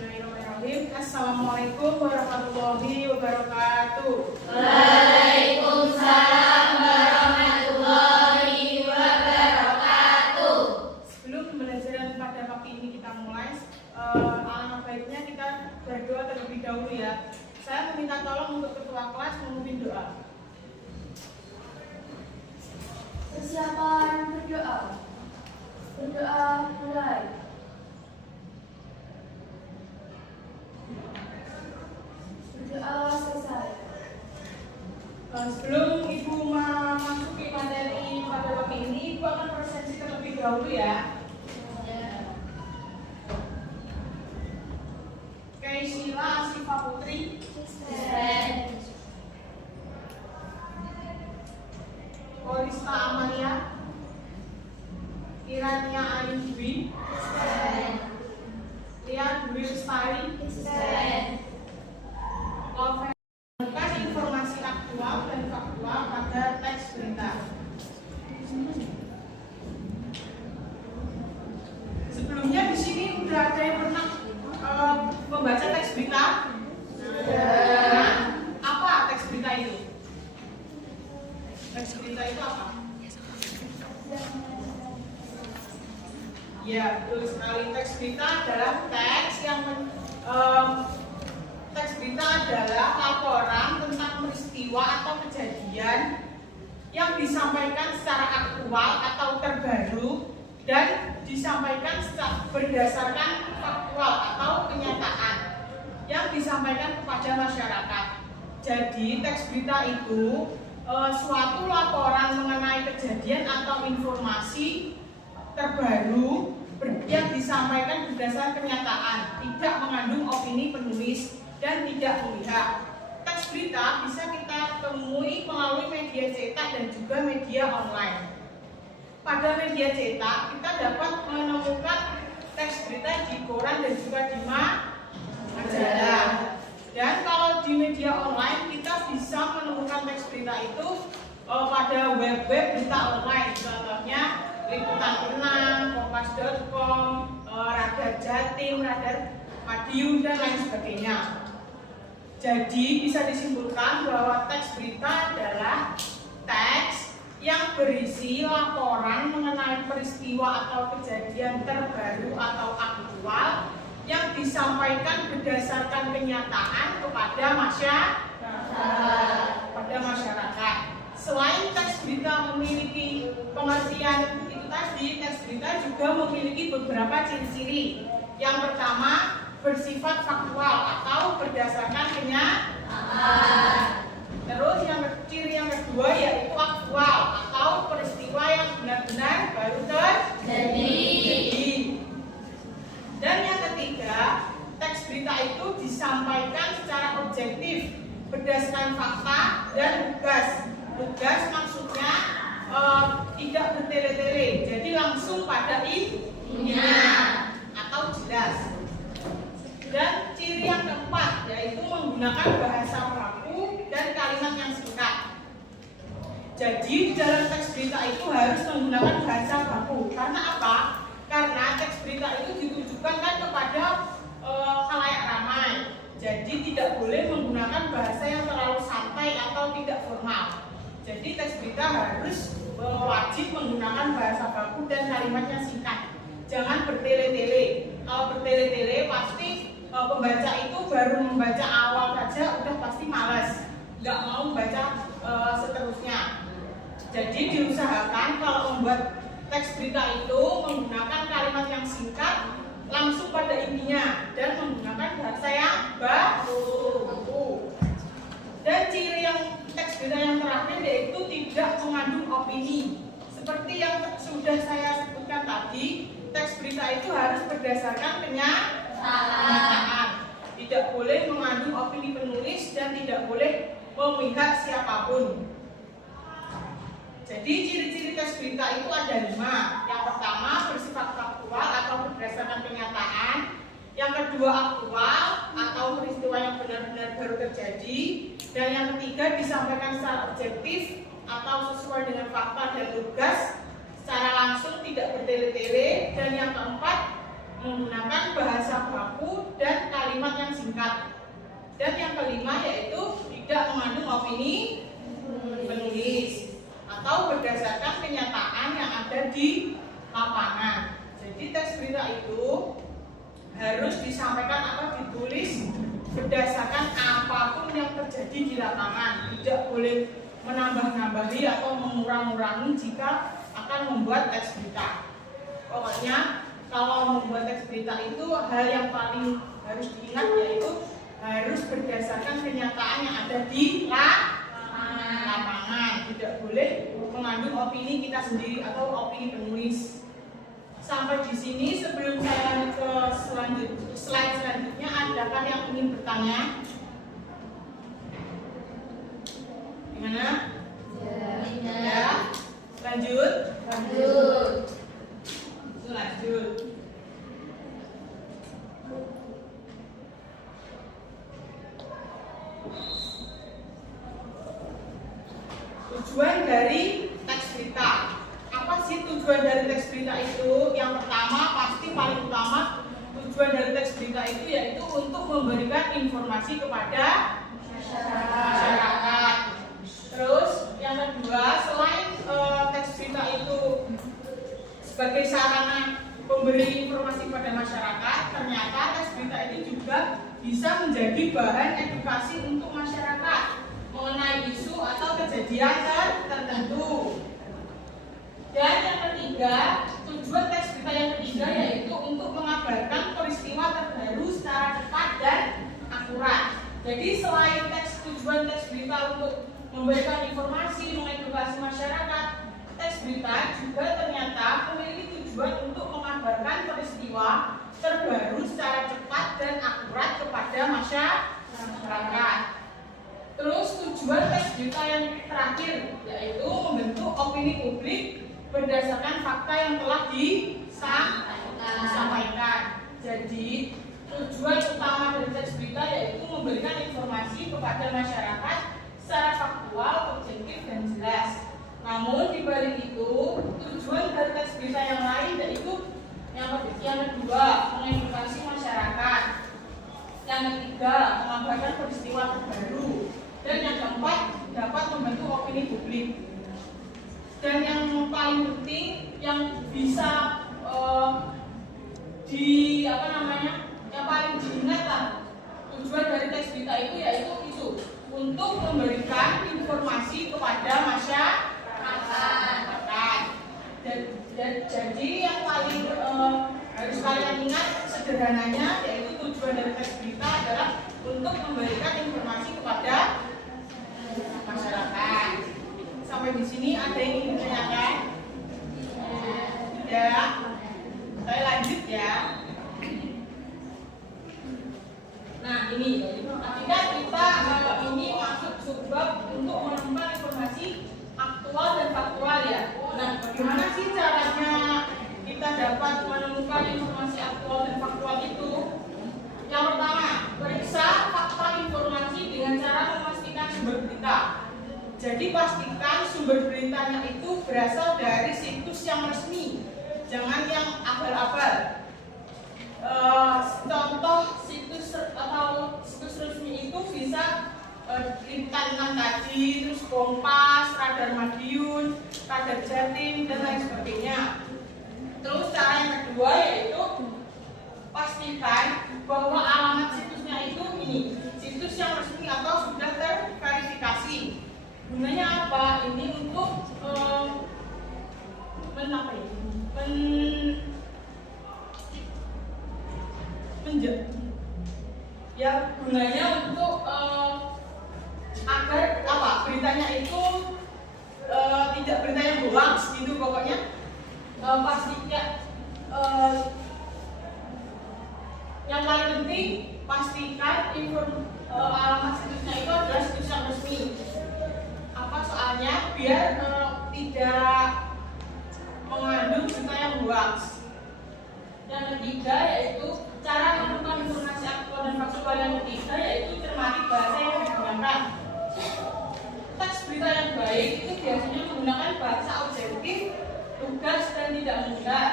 Bismillahirrahmanirrahim. Assalamualaikum warahmatullahi wabarakatuh. Waalaikumsalam warahmatullahi wabarakatuh. Sebelum pembelajaran pada pagi ini kita mulai, alangkah baiknya kita berdoa terlebih dahulu ya. Saya meminta tolong untuk ketua kelas memimpin doa. Persiapan berdoa. Berdoa mulai. Berdoa selesai. Sebelum Ibu memasuki materi pada pagi ini, Ibu akan presentasi terlebih dahulu ya. Kaisila Asifa Putri, Kolista Amalia, Irania Ayu Dwi, Lian Dwi Lestari, Mengumpulkan informasi aktual dan faktual pada teks berita. Sebelumnya di sini udah ada yang pernah membaca teks berita? Nah, apa teks berita itu? Teks berita itu apa? Ya, betul sekali. Teks berita adalah teks yang teks berita adalah laporan tentang peristiwa atau kejadian yang disampaikan secara aktual atau terbaru dan disampaikan berdasarkan faktual atau kenyataan yang disampaikan kepada masyarakat. Jadi teks berita itu suatu laporan mengenai kejadian atau informasi terbaru yang disampaikan berdasarkan kenyataan, tidak mengandung opini penulis dan tidak memihak. Teks berita bisa kita temui melalui media cetak dan juga media online. Pada media cetak kita dapat menemukan teks berita di koran dan juga di majalah. Dan kalau di media online kita bisa menemukan teks berita itu pada web-web berita online, contohnya Liputan 6, Kompas.com, Radar Jatim, Radar Madiun dan lain sebagainya. Jadi bisa disimpulkan bahwa teks berita adalah teks yang berisi laporan mengenai peristiwa atau kejadian terbaru atau aktual yang disampaikan berdasarkan kenyataan kepada masyarakat. Selain teks berita memiliki pengertian itu tadi, teks berita juga memiliki beberapa ciri-ciri. Yang pertama, bersifat faktual atau berdasarkan kenyataan. Terus ciri yang kedua yaitu aktual atau peristiwa yang benar-benar baru terjadi. Dan yang ketiga, teks berita itu disampaikan secara objektif berdasarkan fakta dan tugas. Tugas maksudnya tidak bertele-tele, jadi langsung pada intinya atau jelas. Dan ciri yang keempat yaitu menggunakan bahasa baku dan kalimat yang singkat. Jadi di dalam teks berita itu harus menggunakan bahasa baku. Karena apa? Karena teks berita itu ditujukan kan kepada khalayak ramai. Jadi tidak boleh menggunakan bahasa yang terlalu santai atau tidak formal. Jadi teks berita harus wajib menggunakan bahasa baku dan kalimatnya singkat. Jangan bertele-tele. Kalau bertele-tele pasti pembaca itu baru membaca awal saja udah pasti malas, nggak mau membaca seterusnya. Jadi diusahakan kalau membuat teks berita itu menggunakan kalimat yang singkat, langsung pada intinya dan menggunakan bahasa yang baku. Dan ciri yang teks berita yang terakhir yaitu tidak mengandung opini. Seperti yang sudah saya sebutkan tadi, teks berita itu harus berdasarkan kenyataan. Tidak boleh mengandung opini penulis dan tidak boleh memihak siapapun. Jadi ciri-ciri teks berita itu ada 5. Yang pertama bersifat faktual atau berdasarkan kenyataan. Yang kedua aktual atau peristiwa yang benar-benar baru terjadi. Dan yang ketiga disampaikan secara objektif atau sesuai dengan fakta dan tugas, secara langsung tidak bertele-tele. Dan yang keempat menggunakan bahasa baku dan Dan yang kelima yaitu tidak mengandung opini penulis atau berdasarkan kenyataan yang ada di lapangan. Jadi teks berita itu harus disampaikan atau ditulis berdasarkan apapun yang terjadi di lapangan. Tidak boleh menambah-nambahi atau mengurang-urangi jika akan membuat teks berita. Pokoknya kalau membuat teks berita itu hal yang paling harus diingat yaitu harus berdasarkan kenyataan yang ada di lapangan. Tidak boleh mengandung opini kita sendiri atau opini penulis. Sampai di sini sebelum saya lanjut ke slide selanjutnya, adakah yang ingin bertanya? Gimana? Ya. Lanjut. Lanjut. Tujuan dari teks berita. Apa sih tujuan dari teks berita itu? Yang pertama, pasti paling utama, tujuan dari teks berita itu yaitu untuk memberikan informasi kepada masyarakat. Terus yang kedua, selain teks berita itu sebagai sarana memberi informasi kepada masyarakat, ternyata teks berita itu juga bisa menjadi bahan edukasi untuk masyarakat mengenai isu atau kejadian tertentu. Dan yang ketiga, tujuan teks berita yang ketiga yaitu untuk mengabarkan peristiwa terbaru secara cepat dan akurat. Jadi selain tujuan teks berita untuk memberikan informasi, mengedukasi masyarakat, teks berita juga ternyata memiliki tujuan untuk mengabarkan peristiwa terbaru secara cepat dan akurat kepada masyarakat. Terus tujuan teks berita yang terakhir yaitu membentuk opini publik berdasarkan fakta yang telah disampaikan. Jadi tujuan utama dari teks berita yaitu memberikan informasi kepada masyarakat secara faktual, objektif dan jelas. Namun di balik itu tujuan dari teks berita yang lain yaitu yang kedua mengedukasi masyarakat, yang ketiga mengabarkan peristiwa terbaru, dan yang keempat dapat membentuk opini publik. Dan yang paling penting yang bisa yang paling diingat lah, tujuan dari teks berita itu yaitu untuk memberikan informasi kepada masyarakat. Dan jadi yang paling harus kalian ingat sederhananya yaitu tujuan dari teks berita adalah untuk memberikan informasi kepada masyarakat. Sampai di sini ada yang ingin ditanyakan? Tidak. Saya lanjut ya. Nah ini, ketika kita ini masuk subbab untuk menemukan informasi aktual dan faktual ya. Nah, bagaimana sih caranya kita dapat menemukan informasi aktual dan faktual itu? Yang pertama, periksa fakta informasi dengan cara memastikan sumber berita. Jadi pastikan sumber beritanya itu berasal dari situs yang resmi, jangan yang abal-abal. Contoh situs resmi itu bisa Intan tadi, terus Kompas, Radar Madiun, Radar Jatim dan lain sebagainya. Terus cara yang kedua yaitu pastikan bahwa alamat situsnya itu situs yang resmi atau sudah terverifikasi. Gunanya apa? Ini untuk gunanya untuk agar beritanya itu tidak berita yang hoax gitu pokoknya. Pastikan yang paling penting pastikan alamat situsnya itu adalah situs yang resmi. Soalnya biar tidak mengandung berita yang hoax. Yang ketiga yaitu cara menemukan informasi aktual dan faktual. Yang ketiga yaitu cermati bahasa yang digunakan. Teks berita yang baik itu biasanya menggunakan bahasa objektif, lugas dan tidak mudah.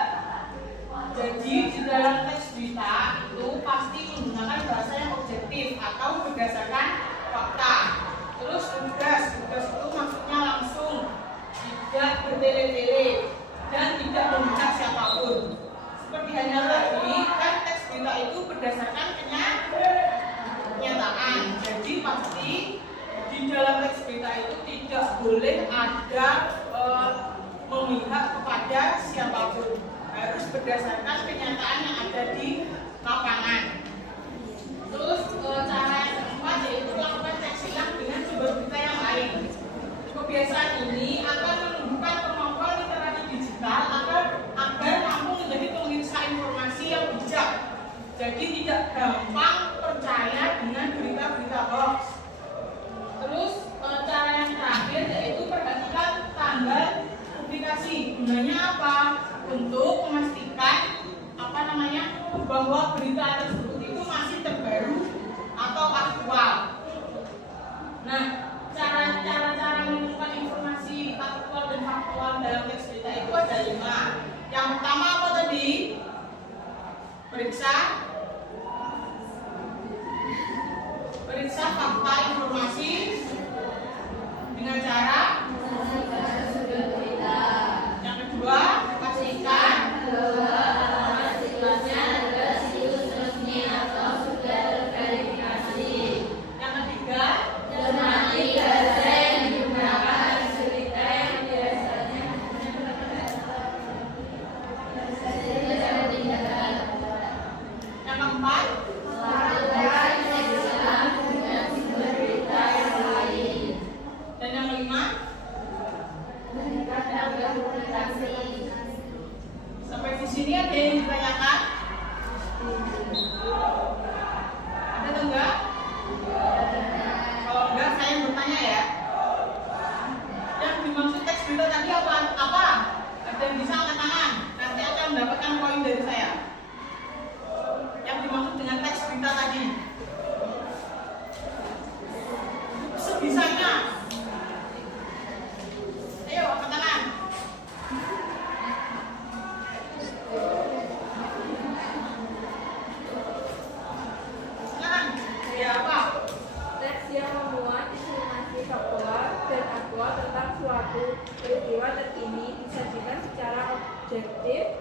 Jadi di dalam teks berita itu pasti menggunakan bahasa yang objektif. objektif atau berdasarkan fakta. Terus tugas itu maksudnya langsung, tidak bertele-tele dan tidak memihak siapapun. Seperti hanya tadi kan teks berita itu berdasarkan kenyataan. Jadi pasti di dalam teks berita itu tidak boleh ada memihak kepada siapapun. Harus berdasarkan kenyataan yang ada di lapangan. Terus cara yang keempat yaitu lakukan cek silang dengan sumber berita yang lain. Kebiasaan ini akan menumbuhkan kemampuan literasi digital agar mampu menjadi pemirsa informasi yang bijak. Jadi tidak gampang percaya dengan berita-berita hoax. Terus cara yang terakhir yaitu perhatikan tanggal publikasi. Gunanya apa? Untuk memastikan bahwa berita tersebut itu masih terbaru atau aktual. Nah, cara menemukan informasi aktual dan faktual dalam teks berita itu ada 5. Yang pertama apa tadi? Periksa fakta informasi dengan cara. Yang kedua, pastikan bahwa informasinya adalah situs resmi atau sudah terverifikasi. Yang ketiga, cermati bahasa yang digunakan berita yang biasanya yang keempat, lakukan cek silang dengan sumber berita yang lain. Dan yang kelima, tanggal publikasi. Sampai di sini ada yang ditanyakan? Ada atau enggak? Kalau enggak, saya bertanya ya. Yang dimaksud teks berita tadi apa? Ada yang bisa angkat tangan? Nanti akan mendapatkan poin dari saya. Yang dimaksud dengan teks berita tadi? Sebisanya. Ayo, angkat tangan. Silakan. Ya apa? Teks yang memuat informasi faktual dan aktual tentang suatu peristiwa terkini disajikan secara objektif,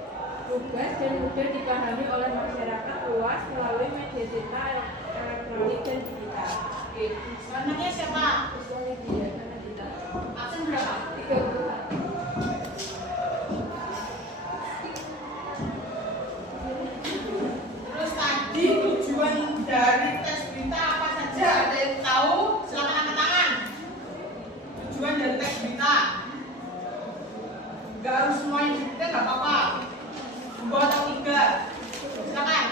lugas dan mudah dipahami oleh masyarakat luas melalui media cetak, elektronik dan digital. Oke. Namanya siapa? Dia karena kita Absen berapa? 30. Terus tadi tujuan dari tes berita apa saja? Ada yang tahu? Silakan angkat tangan. Tujuan dari tes berita. Gak harus semua yang disebutkan, gak apa-apa. 2 atau 3. Silakan.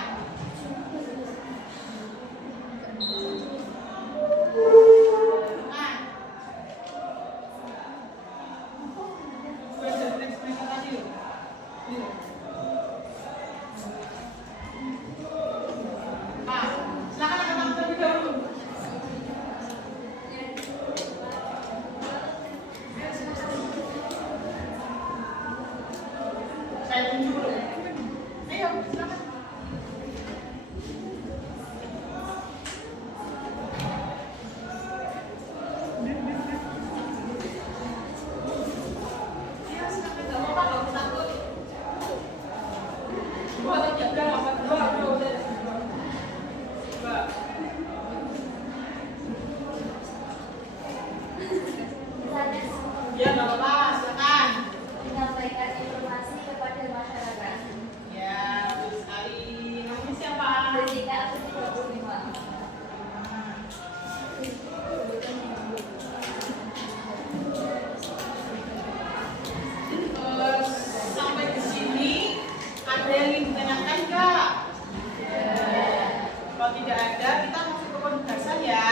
Silakan. Tujuan dari tes berita tadi loh. Ini loh. Pak, silakan angkat tangan terlebih dahulu. Saya tunjuk dulu. Ayo, silakan. Iya, silakan. Gak apa-apa, gak usah takut. 2 atau 3, udah apa? 2, udah. Mbak. Ya, nggak apa-apa, silakan. Menyampaikan informasi kepada masyarakat. Ya, bagus sekali. Namanya siapa? Jessica aku 35. Sampai di sini ada yang ingin ditanyakan nggak? Kalau tidak ada, kita masuk ke penugasan ya.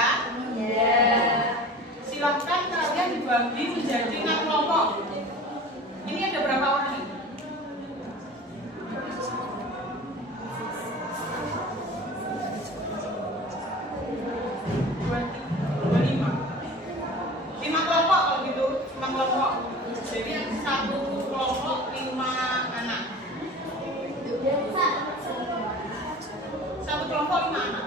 Silahkan kalian dibagi menjadi 6 kelompok. Ini ada berapa orang nih? Dua, 5 kelompok kalau gitu, 5 kelompok. Jadi yang satu kelompok 5 anak. Satu kelompok 5 anak.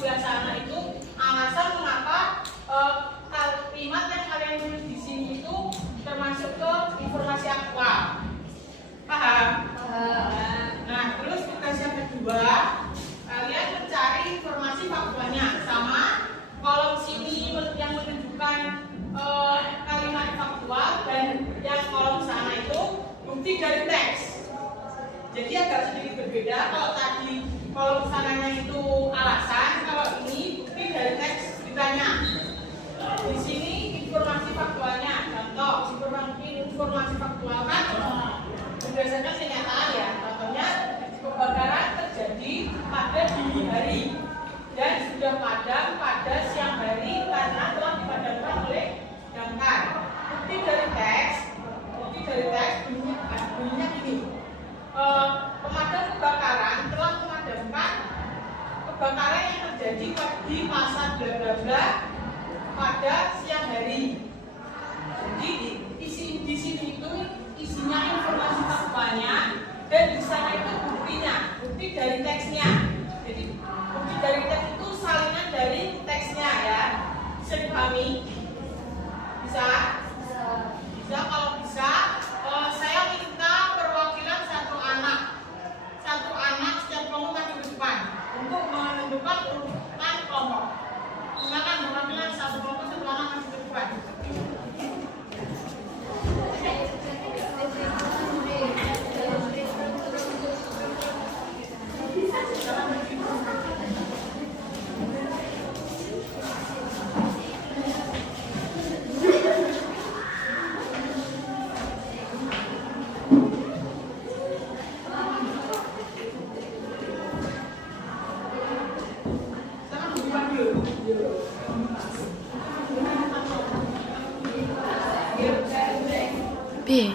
sebelah sana itu alasan mengapa kalimat yang kalian tulis di sini itu termasuk ke informasi aktual. Paham? Nah, terus tugas yang kedua, kalian mencari informasi faktualnya sama kolom sini yang menunjukkan kalimat faktual dan yang kolom sana itu bukti dari teks. Jadi agak sedikit berbeda. Kalau tadi kolom sananya itu alasan, kalau ini bukti dari teks ceritanya. Di sini informasi faktualnya. Contoh, informasi faktual kan berdasarkan kenyataan ya. Contohnya kebakaran terjadi pada dini hari dan sudah padam pada siang hari karena telah dipadamkan oleh damkar. Bukti dari teks bunyinya gini. Pemadam kebakaran telah memadamkan kebakaran yang terjadi di pasar bla bla bla pada siang hari. Jadi di sini itu isinya informasi faktualnya dan di sana itu buktinya, bukti dari teksnya. Jadi bukti dari teks itu salinan dari teksnya ya. Bisa dipahami? Bisa? Bisa. Kalau bisa, saya minta perwakilan satu anak setiap kelompok maju ke depan untuk menentukan urutan kelompok. Silakan perwakilan satu kelompok satu anak maju ke depan. B.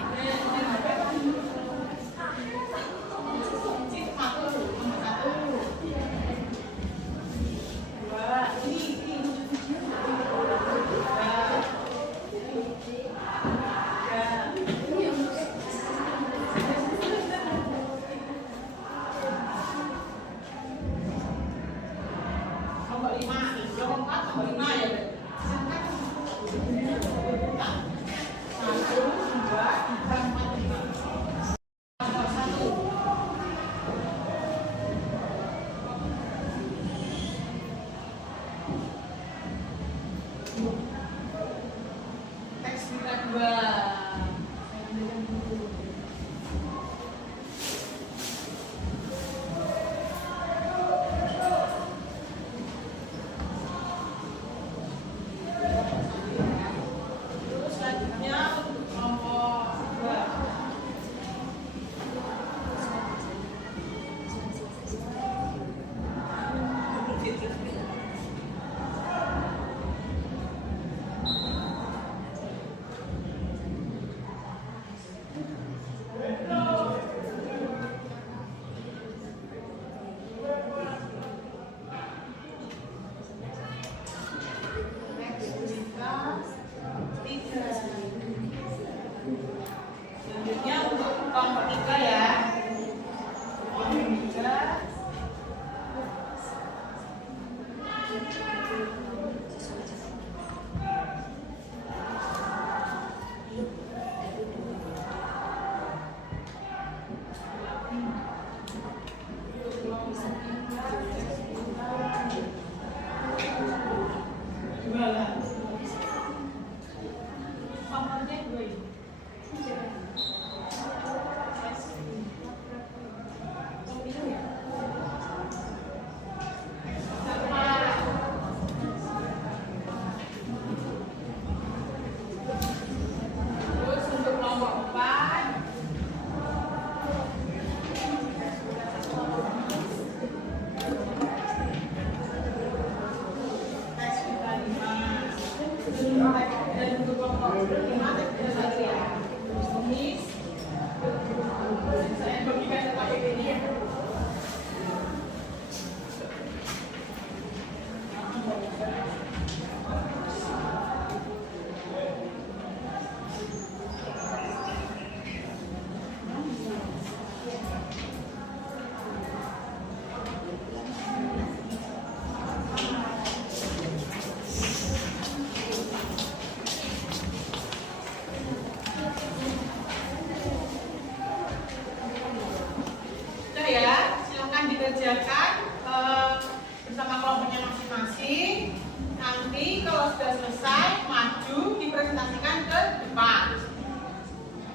selesai, maju, dipresentasikan ke depan.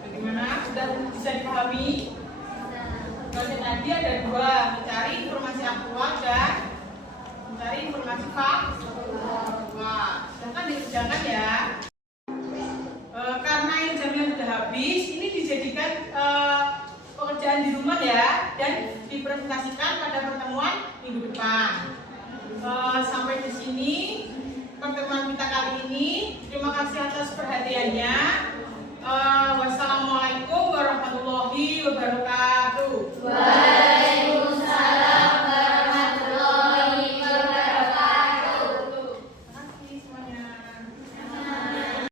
Bagaimana? Sudah bisa dipahami? Kalau tadi ada dua, mencari informasi aktual dan mencari informasi faktual. Silahkan dikerjakan ya. Karena yang jamnya sudah habis, ini dijadikan pekerjaan di rumah ya, dan dipresentasikan pada pertemuan minggu depan. Sampai di sini pertemuan kita kali ini. Terima kasih atas perhatiannya. Wassalamualaikum warahmatullahi wabarakatuh.